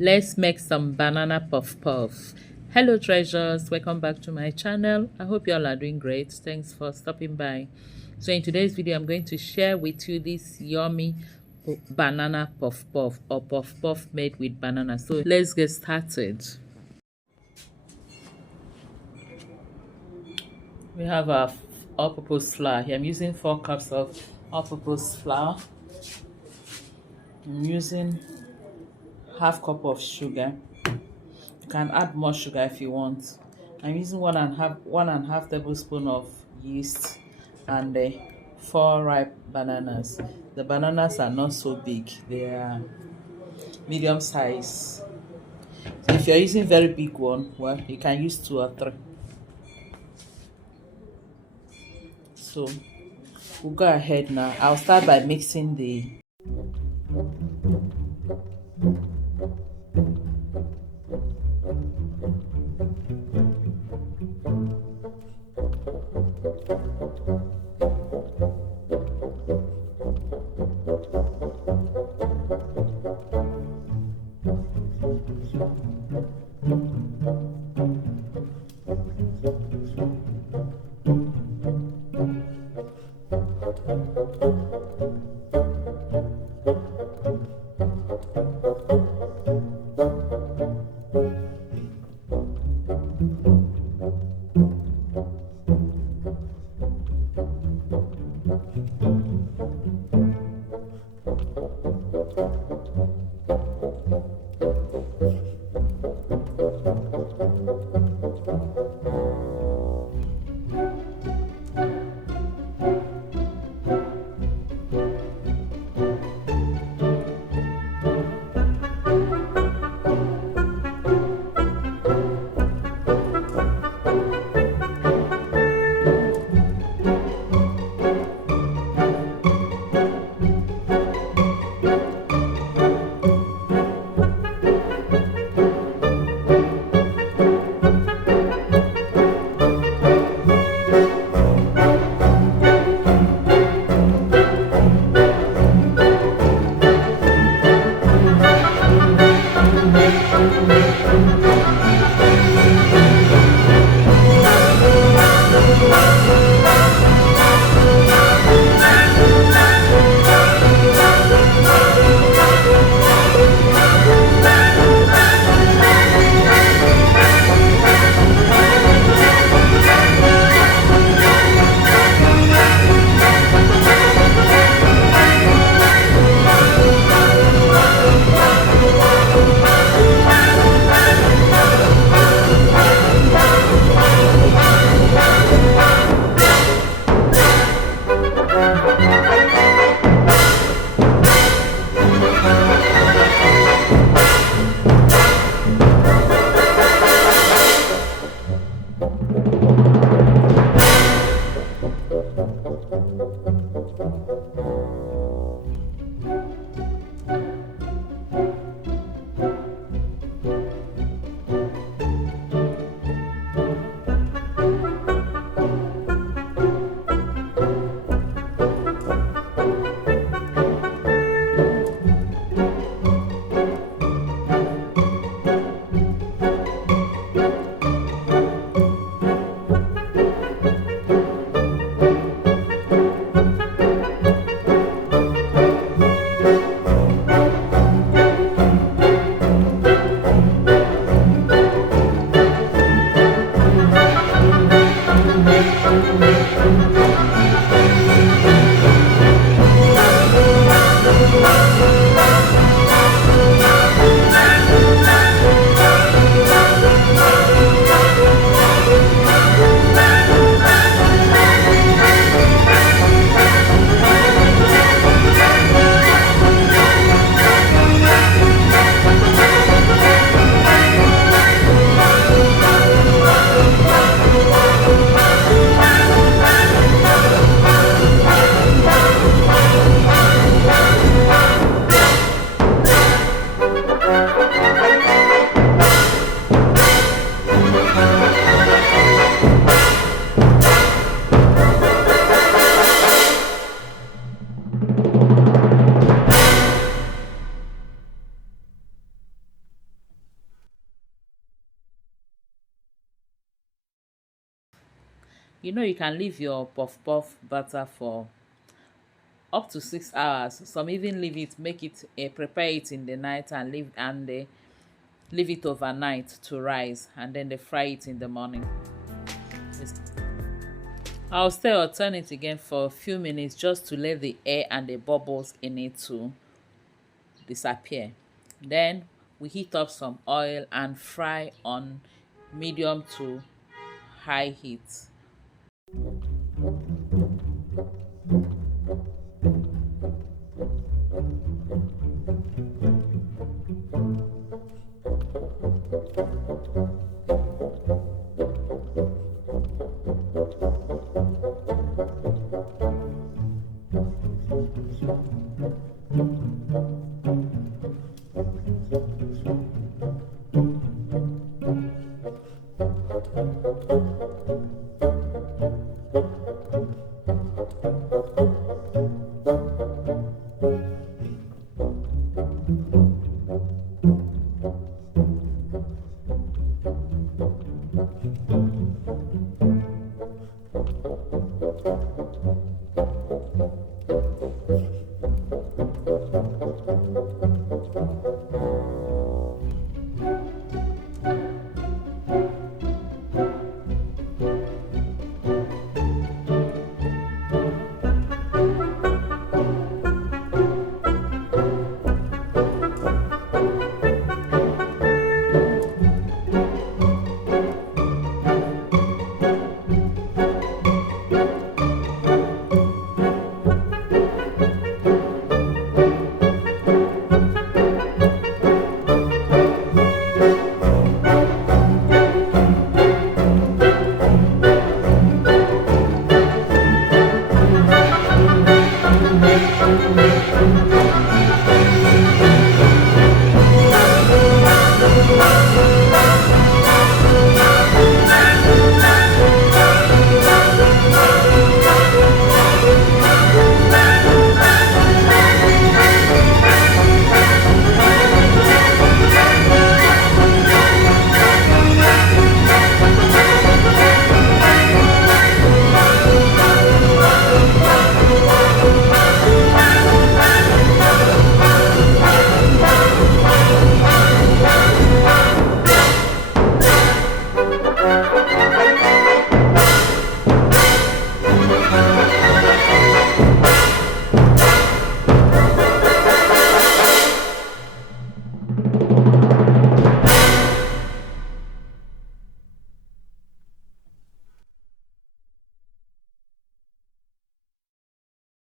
Let's make some banana puff puff. Hello treasures, welcome back to my channel. I hope you all are doing great. Thanks for stopping by. So in today's video, I'm going to share with you this yummy banana puff puff or puff puff made with banana. So let's get started. We have our all-purpose flour here. I'm using 4 cups of all-purpose flour. I'm using half cup of sugar. You can add more sugar if you want. I'm using one and a half tablespoon of yeast and 4 ripe bananas. The bananas are not so big, they are medium size. So if you're using very big one, well, you can use 2 or 3. So we'll go ahead now. I'll start by mixing the You can leave your puff puff batter for up to 6 hours. Some even leave it, make it, prepare it in the night and leave it overnight to rise, and then they fry it in the morning. It's- I'll stir or turn it again for a few minutes just to let the air and the bubbles in it to disappear. Then we heat up some oil and fry on medium to high heat.